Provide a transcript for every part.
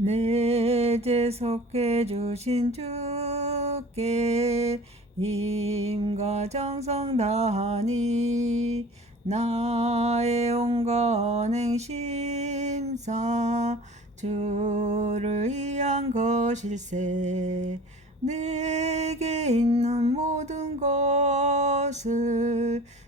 내제 속해 주신 주께 힘과 정성 다하니 나의 온건 행심사 주를 위한 것일세. 내게 있는 모든 것을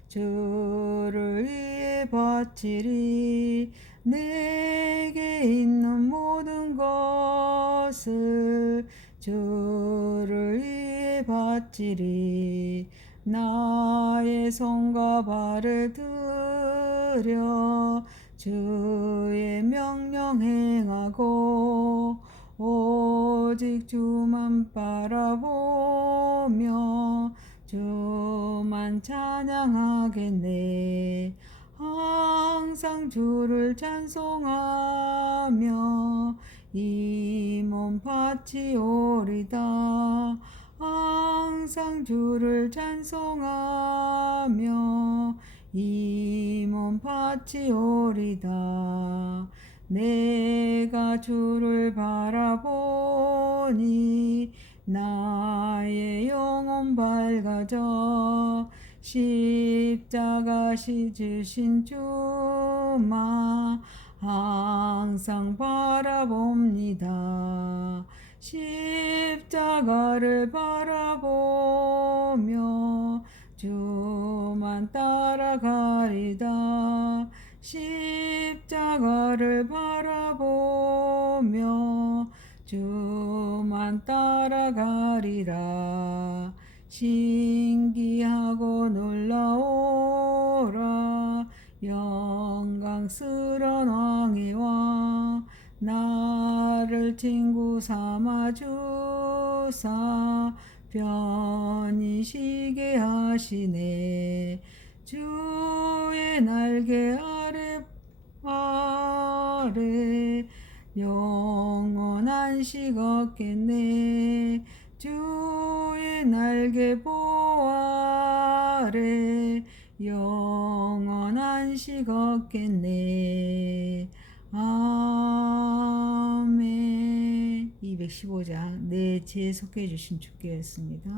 주를 위해 바치리 내게 있는 모든 것을 주를 위해 바치리. 나의 손과 발을 들여 주의 명령 행하고 오직 주만 바라보며 주만 찬양하겠네 항상 주를 찬송하며 이 몸 바치오리다. 항상 주를 찬송하며 이 몸 바치오리다. 내가 주를 바라보니 나의 영혼 밝아져 십자가 시주신 주마 항상 바라봅니다. 십자가를 바라보며 주만 따라가리다. 십자가를 바라보며 주만 따라가리라. 신 영광스런 왕이와 나를 친구 삼아 주사 편히 쉬게 하시네. 주의 날개 아래 아래 영원한 식 없겠네. 주의 날개 보아래 영원한 식 없겠네 아멘 215장 내 지혜 속해 주신 주께였습니다.